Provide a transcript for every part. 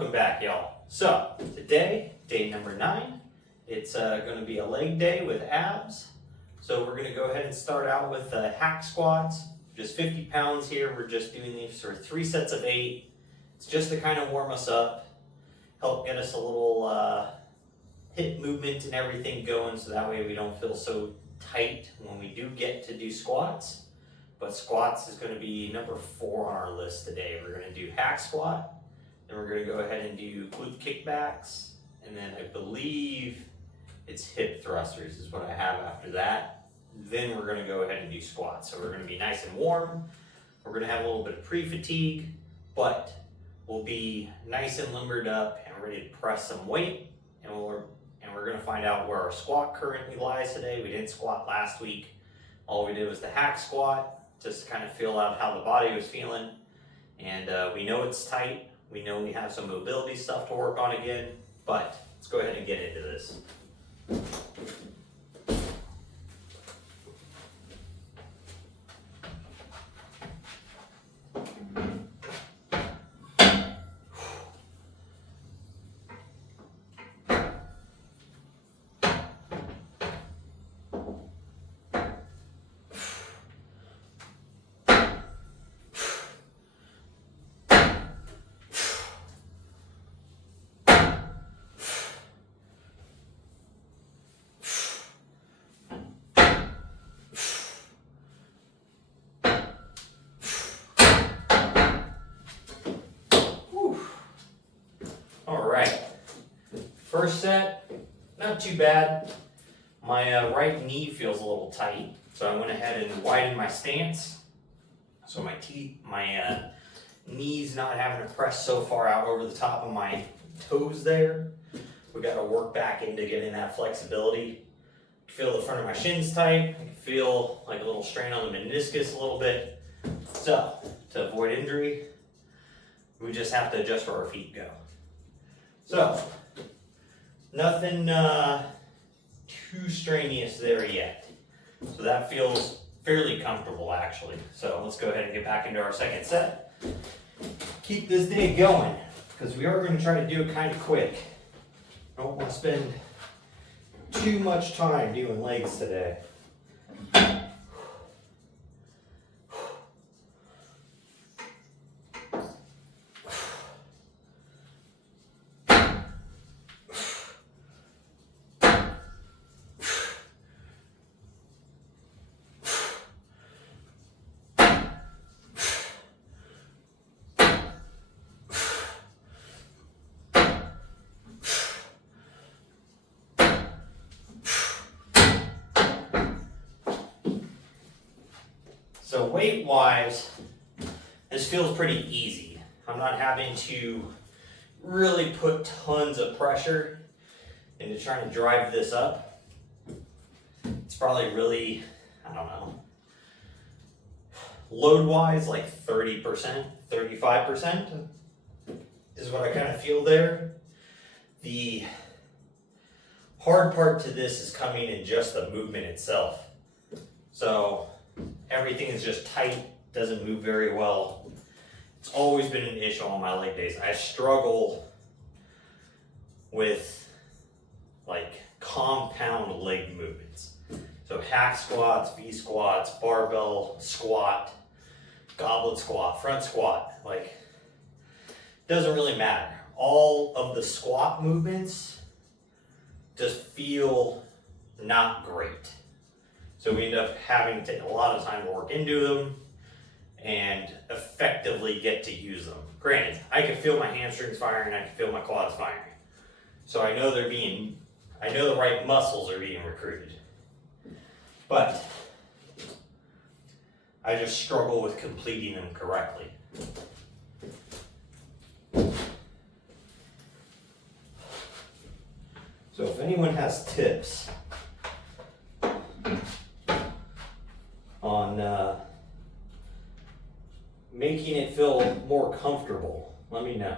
Welcome back, y'all. So today, day number 9, it's going to be a leg day with abs. So we're going to go ahead and start out with hack squats, just 50 pounds here. We're just doing these for 3 sets of 8. It's just to kind of warm us up, help get us a little hip movement and everything going, so that way we don't feel so tight when we do get to do squats. But squats is going to be number 4 on our list today. We're going to do hack squat, then we're going to go ahead and do glute kickbacks, and then I believe it's hip thrusters is what I have after that. Then we're going to go ahead and do squats. So we're going to be nice and warm. We're going to have a little bit of pre-fatigue, but we'll be nice and limbered up and ready to press some weight. And we're going to find out where our squat currently lies today. We didn't squat last week. All we did was the hack squat, just to kind of feel out how the body was feeling. And we know it's tight. We know we have some mobility stuff to work on again, but let's go ahead and get into this. First set, not too bad. My right knee feels a little tight, so I went ahead and widened my stance. So my knees not having to press so far out over the top of my toes there. We got to work back into getting that flexibility. I feel the front of my shins tight. I can feel like a little strain on the meniscus a little bit. So to avoid injury, we just have to adjust where our feet go. So nothing too strenuous there yet. So that feels fairly comfortable actually. So let's go ahead and get back into our second set. Keep this day going, because we are going to try to do it kind of quick. I don't want to spend too much time doing legs today. So weight-wise, this feels pretty easy. I'm not having to really put tons of pressure into trying to drive this up. It's probably really, I don't know, load-wise like 30%, 35% is what I kind of feel there. The hard part to this is coming in just the movement itself. So everything is just tight, doesn't move very well. It's always been an issue on my leg days. I struggle with like compound leg movements. So hack squats, V squats, barbell squat, goblet squat, front squat, like doesn't really matter. All of the squat movements just feel not great. So we end up having to take a lot of time to work into them and effectively get to use them. Granted, I can feel my hamstrings firing, I can feel my quads firing. So I know the right muscles are being recruited. But I just struggle with completing them correctly. So if anyone has tips on making it feel more comfortable, let me know.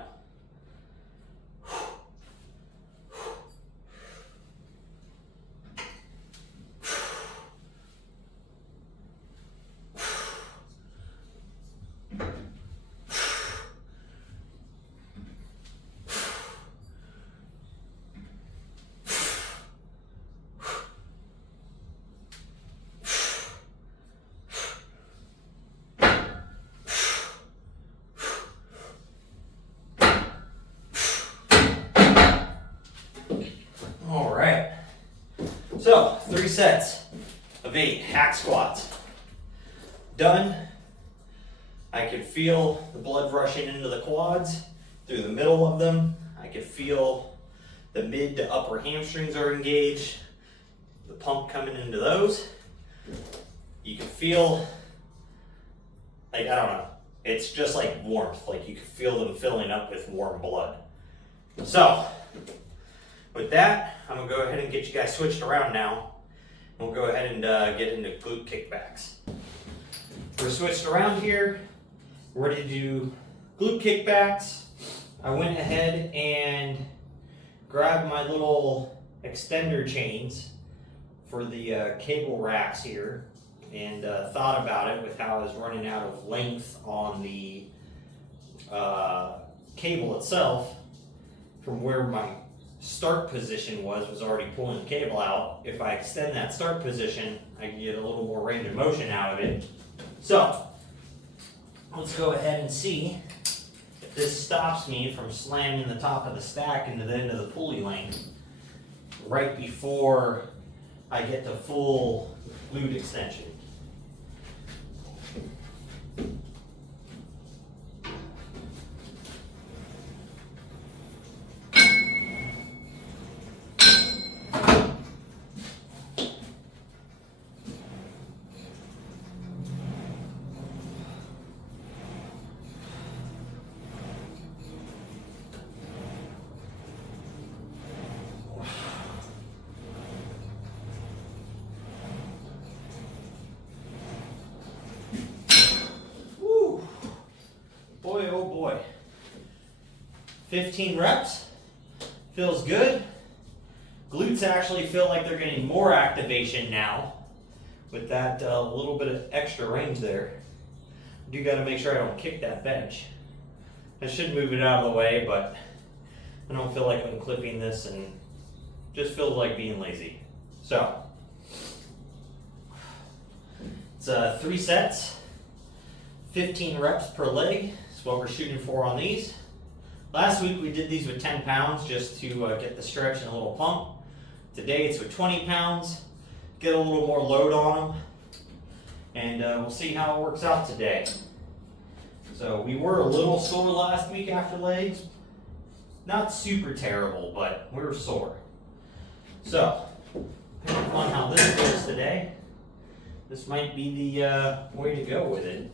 So 3 sets of 8 hack squats. Done. I could feel the blood rushing into the quads through the middle of them. I could feel the mid to upper hamstrings are engaged. The pump coming into those. You can feel, like, I don't know, it's just like warmth. Like you can feel them filling up with warm blood. So, with that, I'm gonna go ahead and get you guys switched around now. We'll go ahead and get into glute kickbacks. We're switched around here. We're ready to do glute kickbacks. I went ahead and grabbed my little extender chains for the cable racks here and thought about it with how I was running out of length on the cable itself. From where my start position was already pulling the cable out. If I extend that start position, I can get a little more range of motion out of it. So, let's go ahead and see if this stops me from slamming the top of the stack into the end of the pulley length right before I get to full glute extension. Boy, oh boy. 15 reps. Feels good. Glutes actually feel like they're getting more activation now with that little bit of extra range there. Do got to make sure I don't kick that bench. I should move it out of the way, but I don't feel like unclipping this and just feels like being lazy. So, it's 3 sets, 15 reps per leg. What we're shooting for on these. Last week we did these with 10 pounds just to get the stretch and a little pump. Today it's with 20 pounds, get a little more load on them, and we'll see how it works out today. So we were a little sore last week after legs. Not super terrible, but we were sore. So, depending on how this goes today, this might be the way to go with it.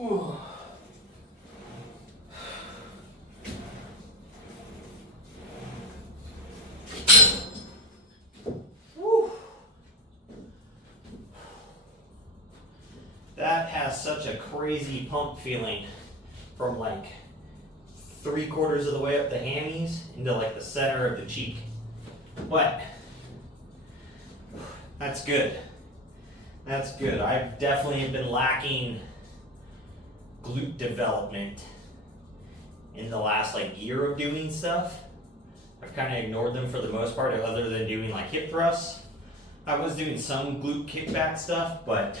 Ooh. That has such a crazy pump feeling from like 3/4 of the way up the hammies into like the center of the cheek. But that's good. That's good. I've definitely been lacking glute development in the last like year of doing stuff. I've kind of ignored them for the most part, other than doing like hip thrusts. I was doing some glute kickback stuff, but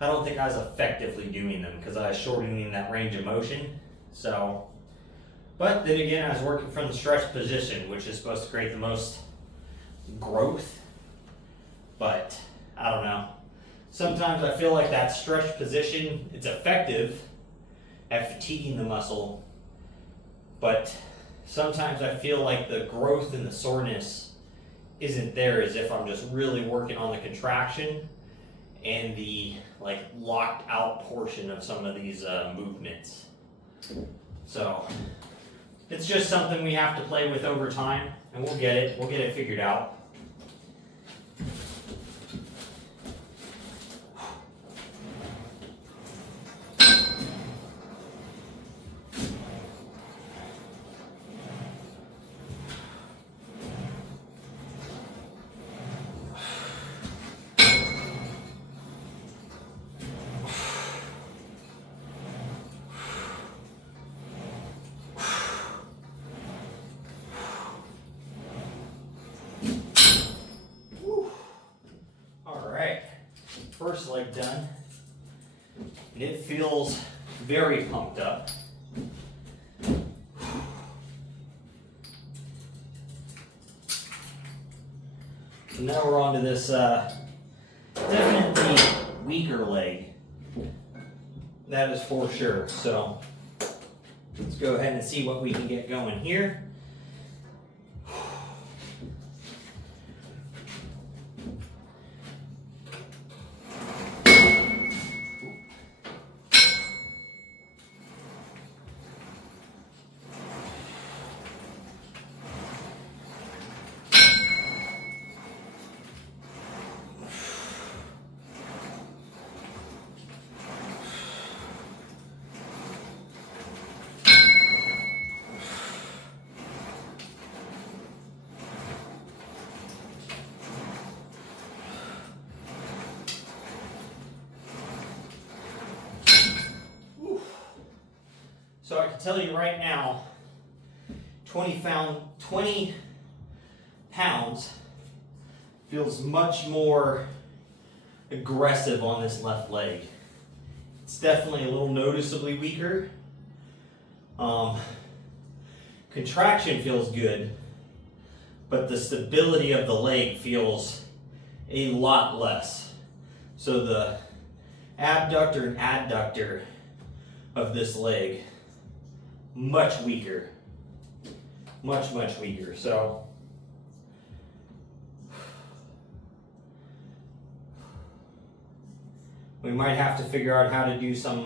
I don't think I was effectively doing them because I was shortening that range of motion. So, but then again, I was working from the stretch position, which is supposed to create the most growth. But I don't know. Sometimes I feel like that stretch position, it's effective at fatiguing the muscle, but sometimes I feel like the growth and the soreness isn't there, as if I'm just really working on the contraction and the like locked out portion of some of these movements. So it's just something we have to play with over time, and we'll get it figured out. first leg done, and it feels very pumped up. So now we're on to this definitely weaker leg. That is for sure. So let's go ahead and see what we can get going here. So I can tell you right now, 20 pounds feels much more aggressive on this left leg. It's definitely a little noticeably weaker. Contraction feels good, but the stability of the leg feels a lot less. So the abductor and adductor of this leg, much weaker. Much weaker. So we might have to figure out how to do some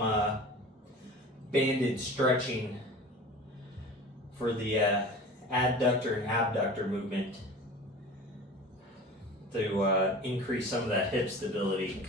banded stretching for the adductor and abductor movement to increase some of that hip stability.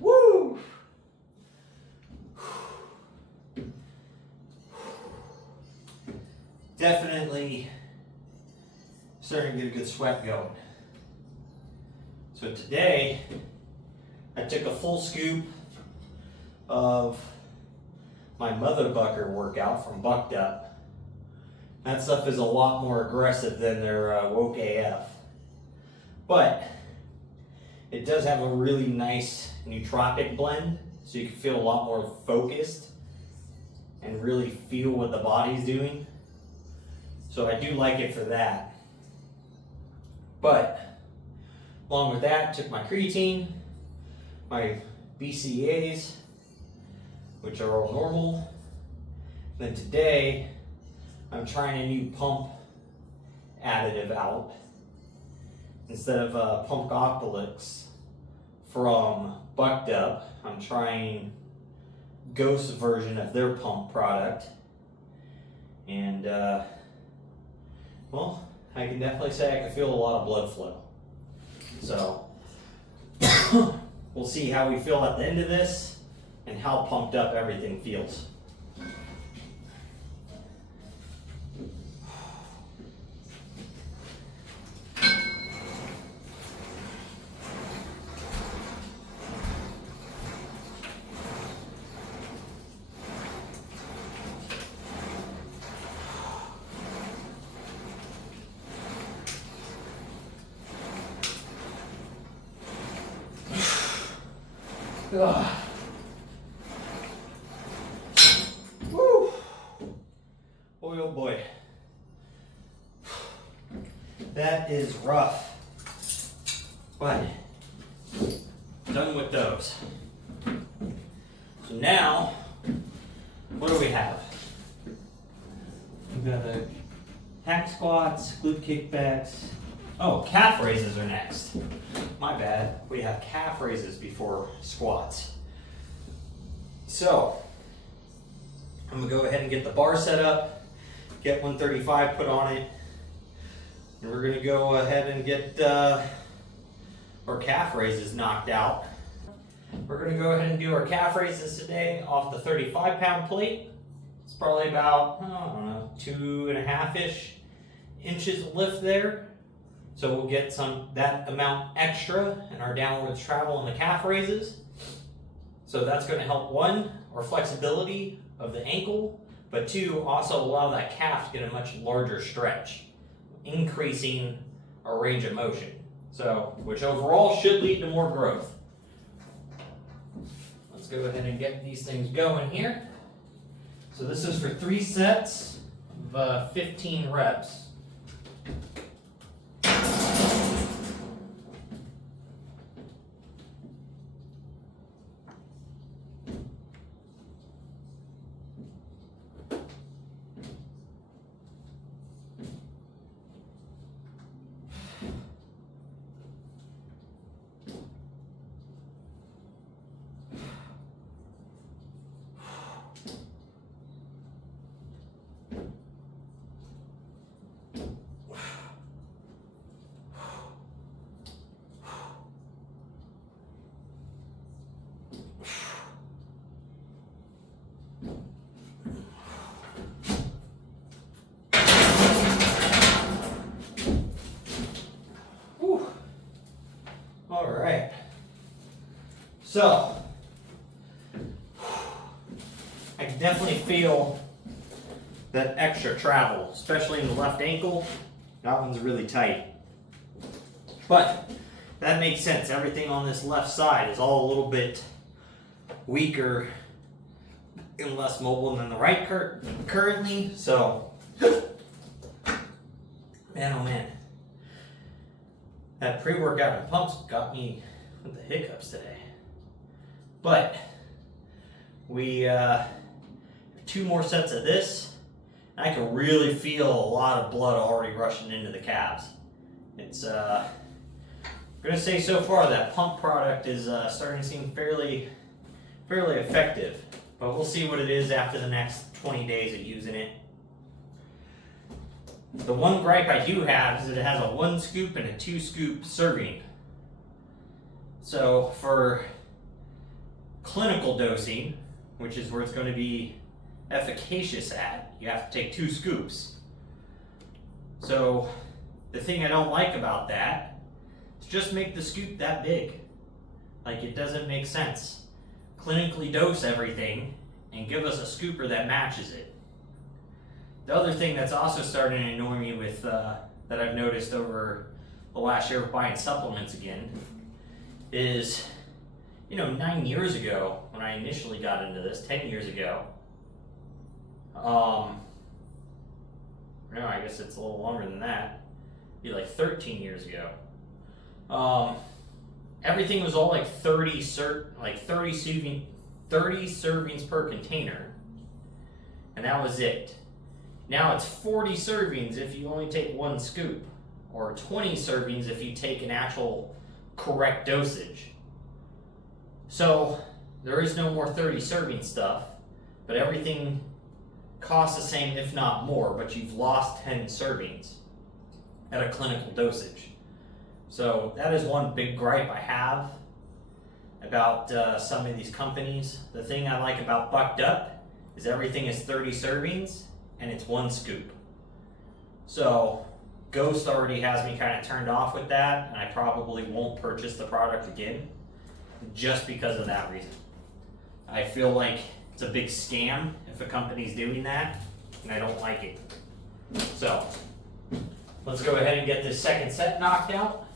Woo! Definitely starting to get a good sweat going. So today, I took a full scoop of my mother bucker workout from Bucked Up. That stuff is a lot more aggressive than their Woke AF. But it does have a really nice nootropic blend, so you can feel a lot more focused and really feel what the body's doing. So I do like it for that. But along with that, took my creatine, my BCAAs, which are all normal. Then today, I'm trying a new pump additive out. Instead of Pump Oxalix from Bucked Up, I'm trying Ghost's version of their pump product. And, well, I can definitely say I can feel a lot of blood flow. So, we'll see how we feel at the end of this and how pumped up everything feels. Ugh. Woo. Boy, oh boy. That is rough. But done with those. So now, what do we have? We've got the hack squats, glute kickbacks. Oh, calf raises are next. My bad. We have calf raises before squats. So, I'm gonna go ahead and get the bar set up, get 135 put on it, And we're going to go ahead and get our calf raises knocked out. We're going to go ahead and do our calf raises today off the 35-pound plate. It's probably about, I don't know, 2.5-ish inches of lift there. So we'll get that amount extra in our downward travel in the calf raises. So that's going to help, one, our flexibility of the ankle, but two, also allow that calf to get a much larger stretch, increasing our range of motion. So, which overall should lead to more growth. Let's go ahead and get these things going here. So this is for 3 sets of 15 reps. All right, so I can definitely feel that extra travel, especially in the left ankle. That one's really tight, but that makes sense. Everything on this left side is all a little bit weaker and less mobile than the right currently, so man, oh man. That pre-workout and pumps got me with the hiccups today. But we have 2 more sets of this. And I can really feel a lot of blood already rushing into the calves. It's I'm gonna say so far that pump product is starting to seem fairly effective. But we'll see what it is after the next 20 days of using it. The one gripe I do have is that it has a 1 scoop and a 2 scoop serving. So for clinical dosing, which is where it's going to be efficacious at, you have to take 2 scoops. So the thing I don't like about that is just make the scoop that big. Like, it doesn't make sense. Clinically dose everything and give us a scooper that matches it. The other thing that's also starting to annoy me with that I've noticed over the last year of buying supplements again is, 9 years ago when I initially got into this, 10 years ago, no, I guess it's a little longer than that, it'd be like 13 years ago. Everything was all like 30 servings per container, and that was it. Now it's 40 servings if you only take 1 scoop, or 20 servings if you take an actual correct dosage. So there is no more 30 serving stuff, but everything costs the same, if not more, but you've lost 10 servings at a clinical dosage. So that is one big gripe I have about some of these companies. The thing I like about Bucked Up is everything is 30 servings and it's 1 scoop. So Ghost already has me kind of turned off with that, and I probably won't purchase the product again just because of that reason. I feel like it's a big scam if a company's doing that, and I don't like it. So let's go ahead and get this second set knocked out.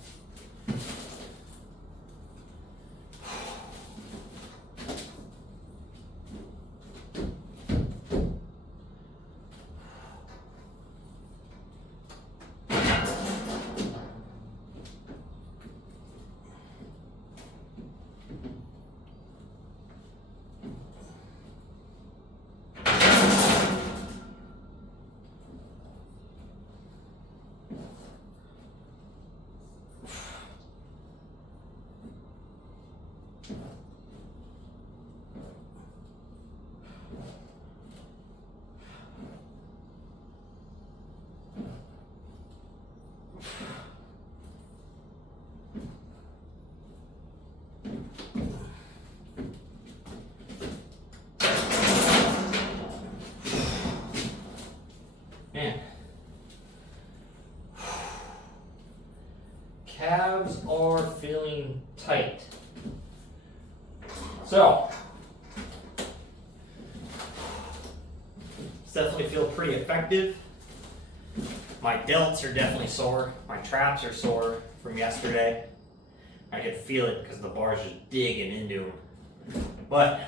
calves are feeling tight. So, definitely feel pretty effective. My delts are definitely sore. My traps are sore from yesterday. I could feel it because the bar's just digging into them. But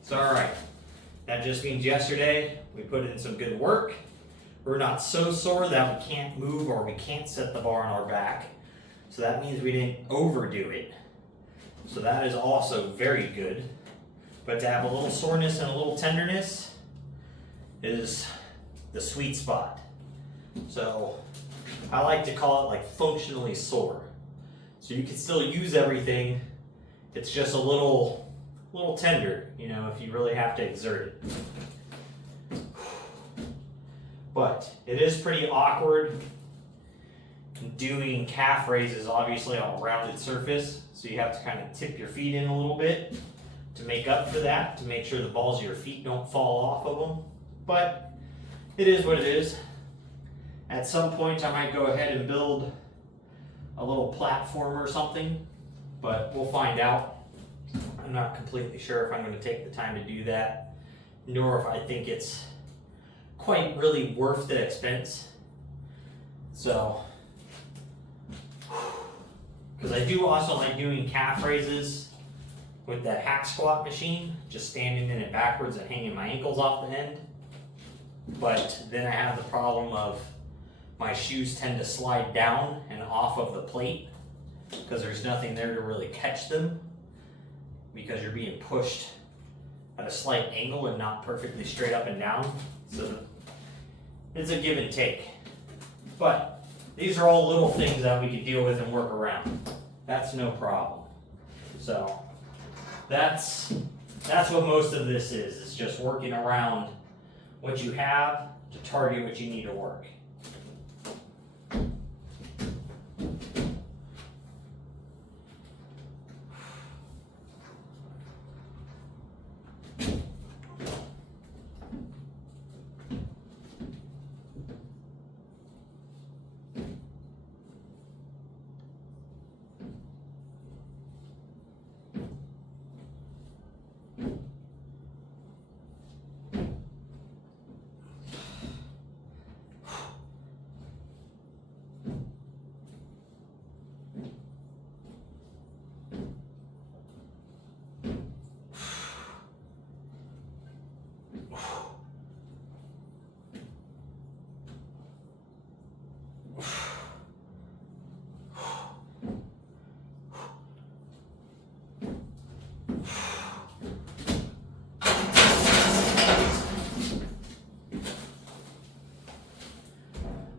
it's all right. That just means yesterday we put in some good work. We're not so sore that we can't move or we can't set the bar on our back. So that means we didn't overdo it. So that is also very good. But to have a little soreness and a little tenderness is the sweet spot. So I like to call it like functionally sore. So you can still use everything. It's just a little tender, you know, if you really have to exert it. But it is pretty awkward doing calf raises, obviously on a rounded surface. So you have to kind of tip your feet in a little bit to make up for that, to make sure the balls of your feet don't fall off of them. But it is what it is. At some point I might go ahead and build a little platform or something, but we'll find out. I'm not completely sure if I'm going to take the time to do that, nor if I think it's quite really worth the expense. So, because I do also like doing calf raises with that hack squat machine, just standing in it backwards and hanging my ankles off the end. But then I have the problem of my shoes tend to slide down and off of the plate because there's nothing there to really catch them, because you're being pushed at a slight angle and not perfectly straight up and down. So it's a give and take. But these are all little things that we can deal with and work around. That's no problem. So that's what most of this is. It's just working around what you have to target what you need to work.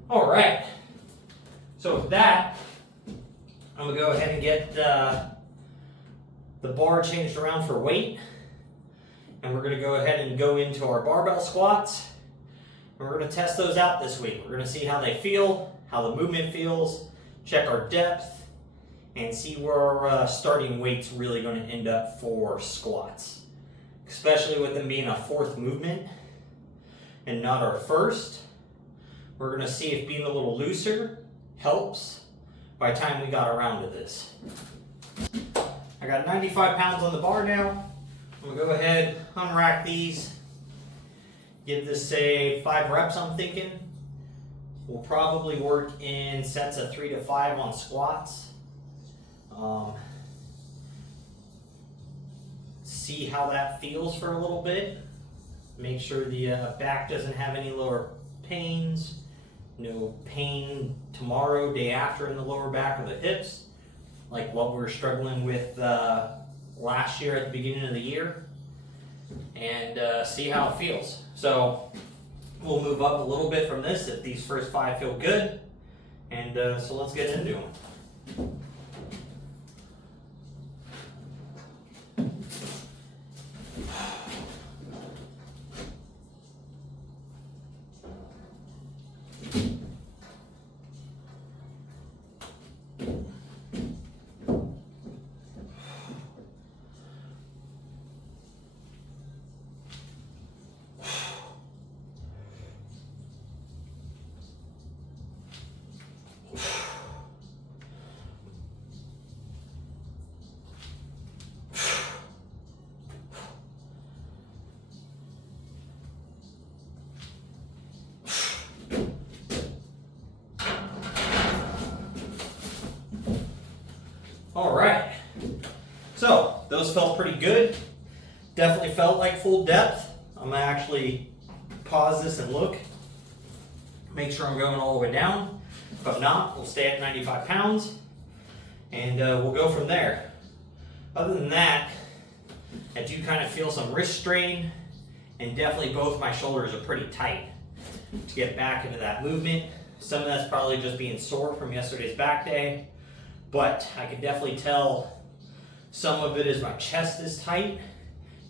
All right, so with that, I'm gonna go ahead and get the bar changed around for weight, and we're gonna go ahead and go into our barbell squats, and we're gonna test those out this week. We're gonna see how they feel, how the movement feels, check our depth, and see where our starting weight's really gonna end up for squats, especially with them being a fourth movement and not our first. We're gonna see if being a little looser helps by the time we got around to this. I got 95 pounds on the bar now. I'm gonna go ahead, unrack these, give this, say, 5 reps, I'm thinking. We'll probably work in sets of 3 to 5 on squats. See how that feels for a little bit. Make sure the back doesn't have any lower pains. No pain tomorrow, day after in the lower back or the hips, like what we were struggling with last year at the beginning of the year, and see how it feels. So we'll move up a little bit from this if these first 5 feel good, and so let's get into them. All right, so those felt pretty good. Definitely felt like full depth. I'm gonna actually pause this and look. Make sure I'm going all the way down. If I'm not, we'll stay at 95 pounds and we'll go from there. Other than that, I do kind of feel some wrist strain, and definitely both my shoulders are pretty tight to get back into that movement. Some of that's probably just being sore from yesterday's back day, but I can definitely tell some of it is my chest is tight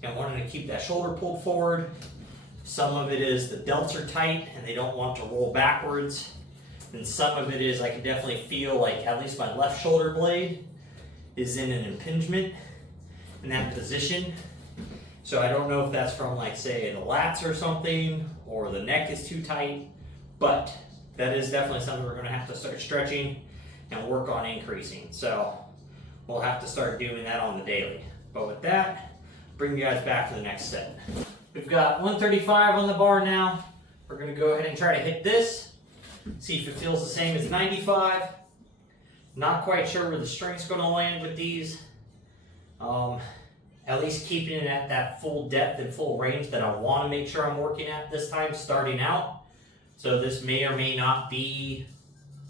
and wanting to keep that shoulder pulled forward. Some of it is the delts are tight and they don't want to roll backwards. And some of it is I can definitely feel like at least my left shoulder blade is in an impingement in that position. So I don't know if that's from, like, say, the lats or something, or the neck is too tight, but that is definitely something we're going to have to start stretching and work on increasing. So we'll have to start doing that on the daily. But with that, bring you guys back to the next set. We've got 135 on the bar now. We're going to go ahead and try to hit this, see if it feels the same as 95. Not quite sure where the strength's going to land with these. At least keeping it at that full depth and full range that I want to make sure I'm working at this time starting out. So this may or may not be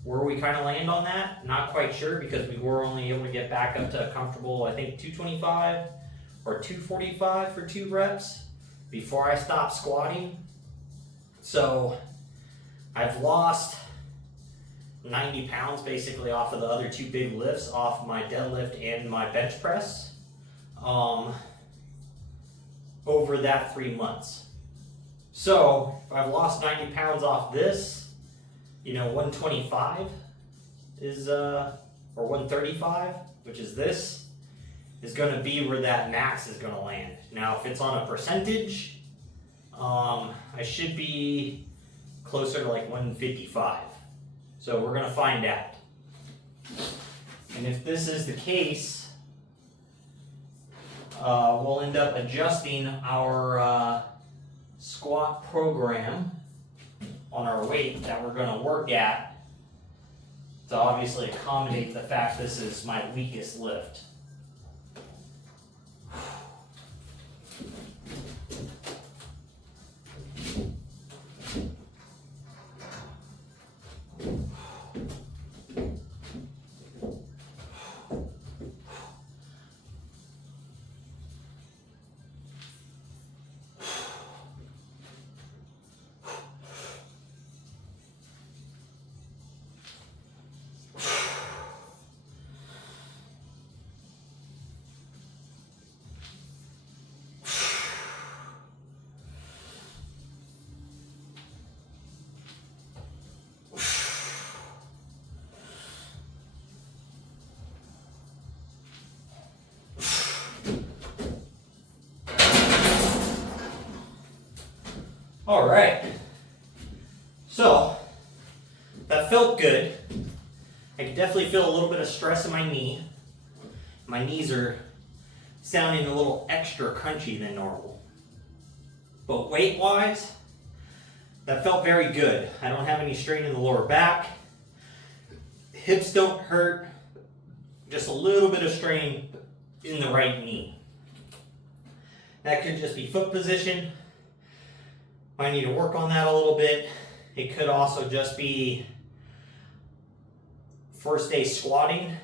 where we kind of land on that. Not quite sure, because we were only able to get back up to a comfortable, I think, 225 or 245 for 2 reps before I stopped squatting. So I've lost 90 pounds basically off of the other 2 big lifts, off my deadlift and my bench press, over that 3 months. So if I've lost 90 pounds off this, 125 is, or 135, which is this, is going to be where that max is going to land. Now, if it's on a percentage, I should be closer to like 155. So we're going to find out. And if this is the case, we'll end up adjusting our squat program on our weight that we're going to work at to obviously accommodate the fact this is my weakest lift. All right, so that felt good. I can definitely feel a little bit of stress in my knee. My knees are sounding a little extra crunchy than normal. But weight-wise, that felt very good. I don't have any strain in the lower back. Hips don't hurt. Just a little bit of strain in the right knee. That could just be foot position. Might need to work on that a little bit. It could also just be first day squatting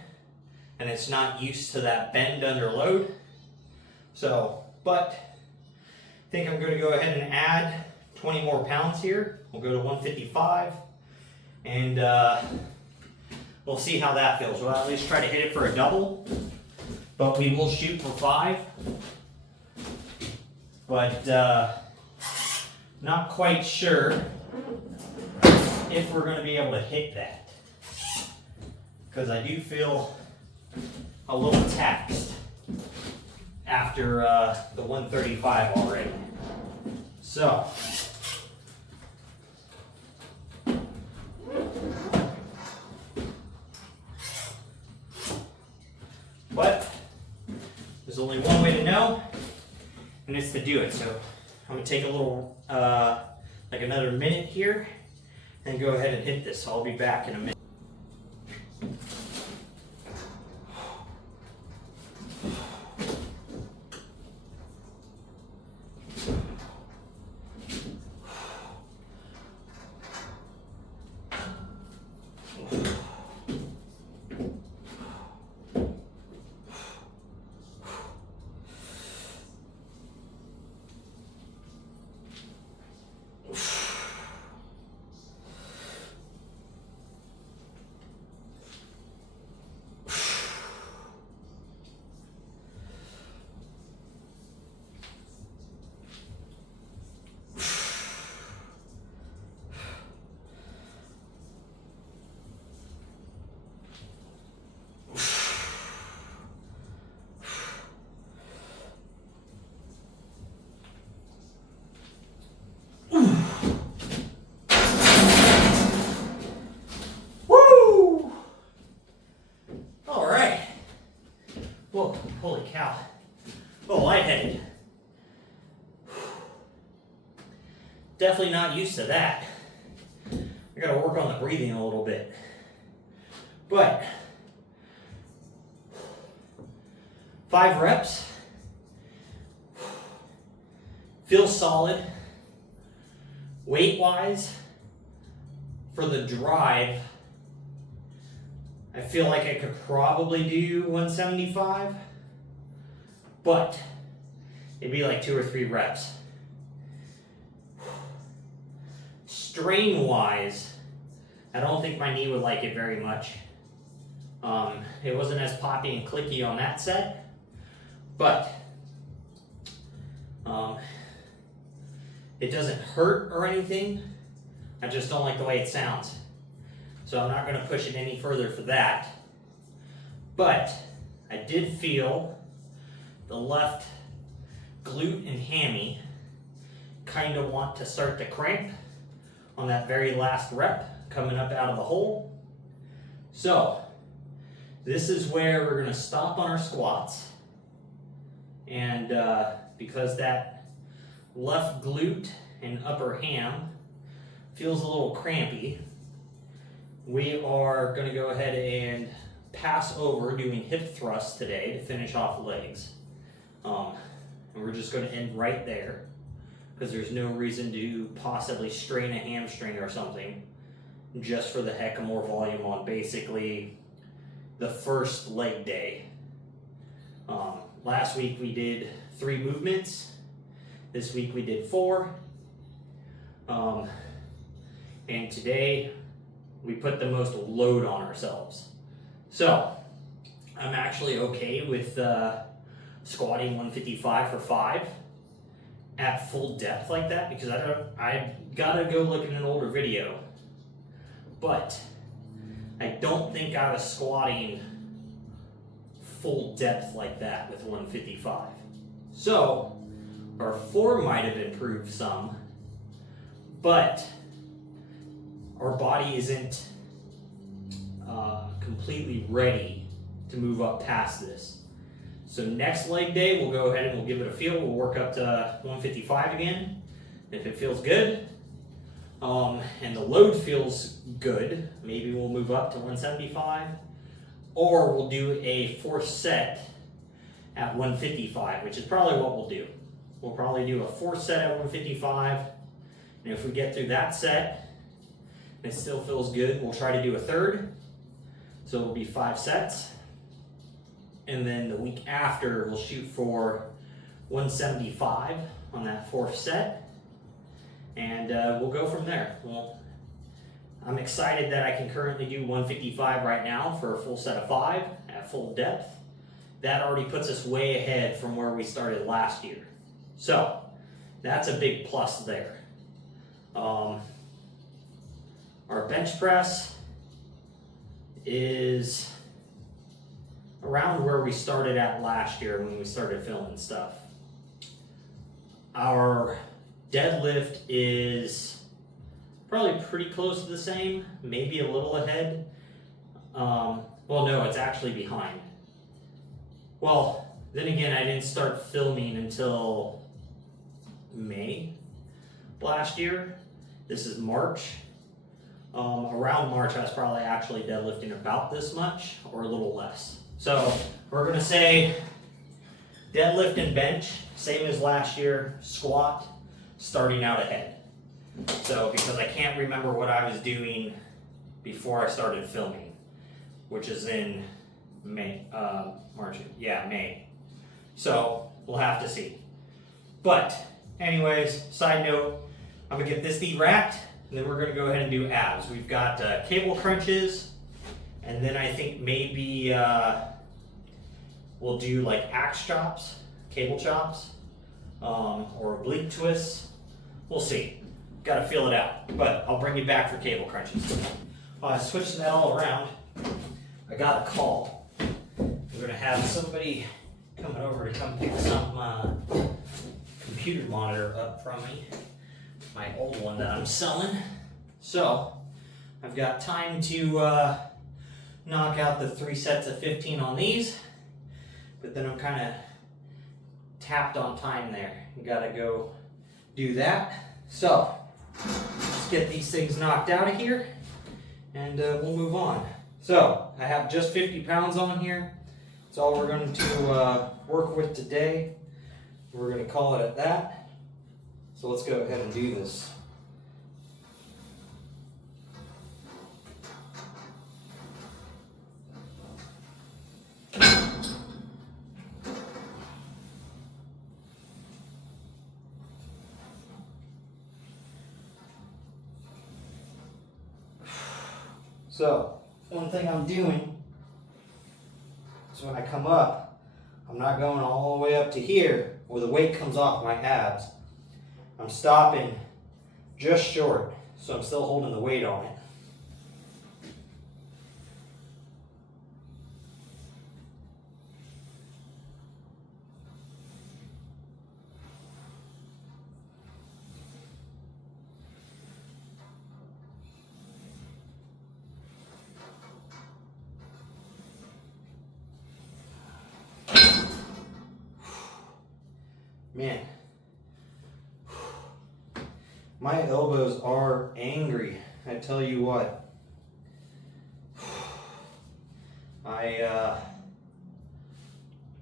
and it's not used to that bend under load. So, but I think I'm going to go ahead and add 20 more pounds here. We'll go to 155 and we'll see how that feels. We'll at least try to hit it for a double, but we will shoot for 5. But not quite sure if we're going to be able to hit that, because I do feel a little taxed after the 135 already. So but there's only one way to know, and it's to do it. So I'm going to take a little, like another minute here, and go ahead and hit this. So I'll be back in a minute. holy cow. Oh, lightheaded. Definitely not used to that. I gotta work on the breathing a little bit. But 5 reps. Feels solid. Weight-wise, for the drive, I feel like I could probably do 175, but it'd be like 2 or 3 reps. Strain-wise, I don't think my knee would like it very much. It wasn't as poppy and clicky on that set, but it doesn't hurt or anything. I just don't like the way it sounds. So I'm not going to push it any further for that. But I did feel the left glute and hammy kind of want to start to cramp on that very last rep coming up out of the hole. So this is where we're going to stop on our squats. And because that left glute and upper ham feels a little crampy, we are going to go ahead and pass over doing hip thrusts today to finish off legs. And we're just going to end right there because there's no reason to possibly strain a hamstring or something just for the heck of more volume on basically the first leg day. Last week we did 3 movements. This week we did 4. And today we put the most load on ourselves. So I'm actually okay with squatting 155 for 5 at full depth like that because I gotta go look at an older video. But I don't think I was squatting full depth like that with 155. So our form might have improved some, but our body isn't completely ready to move up past this. So next leg day, we'll go ahead and we'll give it a feel. We'll work up to 155 again. If it feels good, and the load feels good, maybe we'll move up to 175, or we'll do a 4th set at 155, which is probably what we'll do. We'll probably do a 4th set at 155, and if we get through that set and it still feels good, we'll try to do a 3rd. So it'll be 5 sets. And then the week after, we'll shoot for 175 on that 4th set. And we'll go from there. Well, I'm excited that I can currently do 155 right now for a full set of 5 at full depth. That already puts us way ahead from where we started last year. So that's a big plus there. Our bench press is around where we started at last year when we started filming stuff. Our deadlift is probably pretty close to the same, maybe a little ahead. Well, no, it's actually behind. Well, then again, I didn't start filming until May last year. This is March. Around March, I was probably actually deadlifting about this much or a little less. So we're gonna say deadlift and bench, same as last year, squat, starting out ahead. So because I can't remember what I was doing before I started filming, which is in May, May. So we'll have to see. But anyways, side note, I'm gonna get this de-racked, and then we're gonna go ahead and do abs. We've got cable crunches, and then I think maybe we'll do like axe chops, cable chops, or oblique twists. We'll see. Gotta feel it out. But I'll bring you back for cable crunches. Switching that all around, I got a call. We're gonna have somebody coming over to come pick some computer monitor up from me. My old one that I'm selling. So I've got time to knock out the 3 sets of 15 on these. but then I'm kind of tapped on time there. You gotta go do that. So let's get these things knocked out of here and we'll move on. So I have just 50 pounds on here. That's all we're going to work with today. We're going to call it at that. So let's go ahead and do this. So, one thing I'm doing is when I come up, I'm not going all the way up to here where the weight comes off my abs. I'm stopping just short, so I'm still holding the weight on it. Man, my elbows are angry, I tell you what.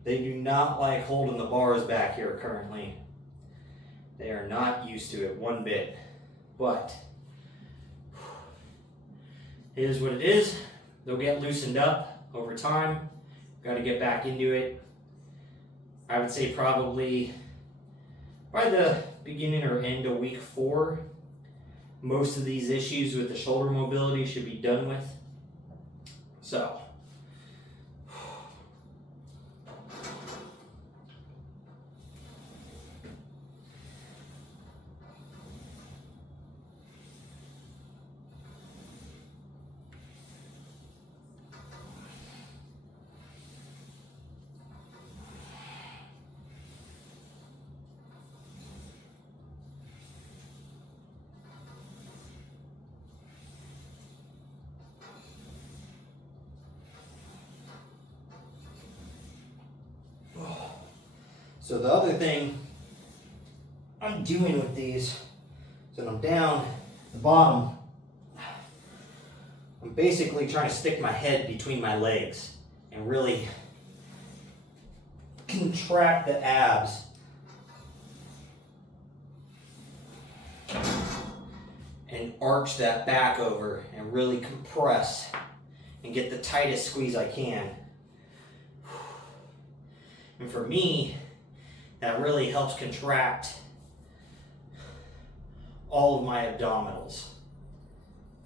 They do not like holding the bars back here currently. They are not used to it one bit, but it is what it is. They'll get loosened up over time. Got to get back into it. I would say probably by the beginning or end of week 4, most of these issues with the shoulder mobility should be done with. So, So the other thing I'm doing with these is that I'm down at the bottom. I'm basically trying to stick my head between my legs and really contract the abs. And arch that back over and really compress and get the tightest squeeze I can. And for me, that really helps contract all of my abdominals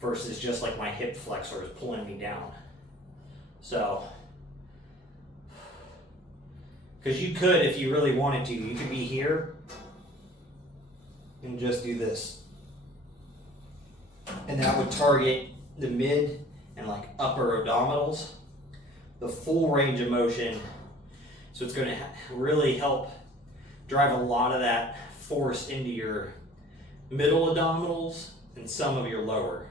versus just like my hip flexors pulling me down. So, because you could, if you really wanted to, you could be here and just do this. And that would target the mid and like upper abdominals, the full range of motion. So it's going to really help drive a lot of that force into your middle abdominals and some of your lower.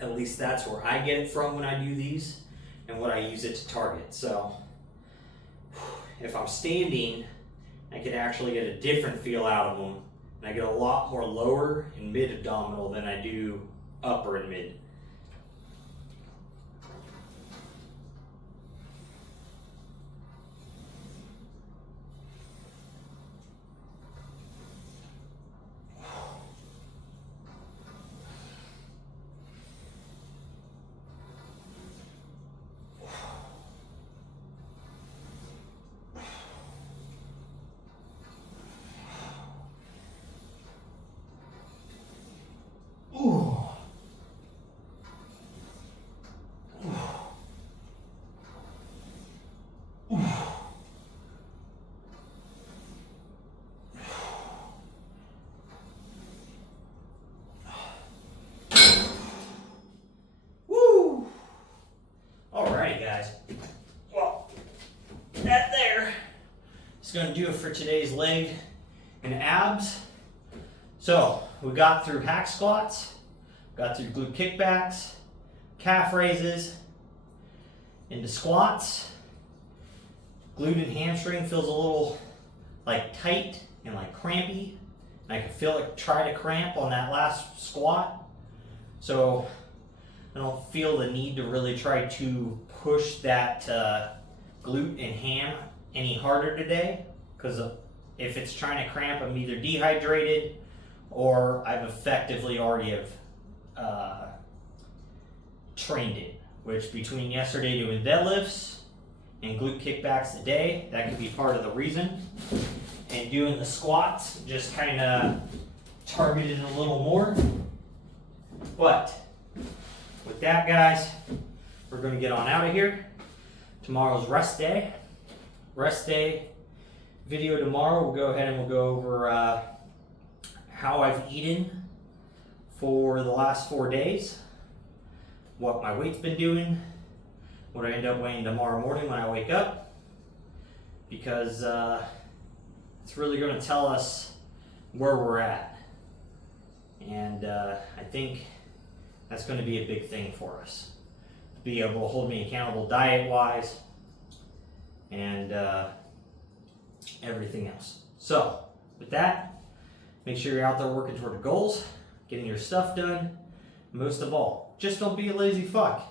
At least that's where I get it from when I do these and what I use it to target. So if I'm standing, I can actually get a different feel out of them. And I get a lot more lower and mid abdominal than I do upper and mid. That's going to do it for today's leg and abs. So we got through hack squats, got through glute kickbacks, calf raises, into squats, glute and hamstring feels a little like tight and like crampy. And I can feel it try to cramp on that last squat. So I don't feel the need to really try to push that glute and ham any harder today, because if it's trying to cramp, I'm either dehydrated or I've effectively already have trained it, which between yesterday doing deadlifts and glute kickbacks today, that could be part of the reason. And doing the squats, just kind of targeted a little more. But with that, guys, we're going to get on out of here. Tomorrow's rest day. Rest day video tomorrow. We'll go ahead and we'll go over how I've eaten for the last 4 days, what my weight's been doing, what I end up weighing tomorrow morning when I wake up, because it's really going to tell us where we're at. And I think that's going to be a big thing for us, to be able to hold me accountable diet-wise and everything else. So with that, make sure you're out there working toward the goals, getting your stuff done. Most of all, just don't be a lazy fuck.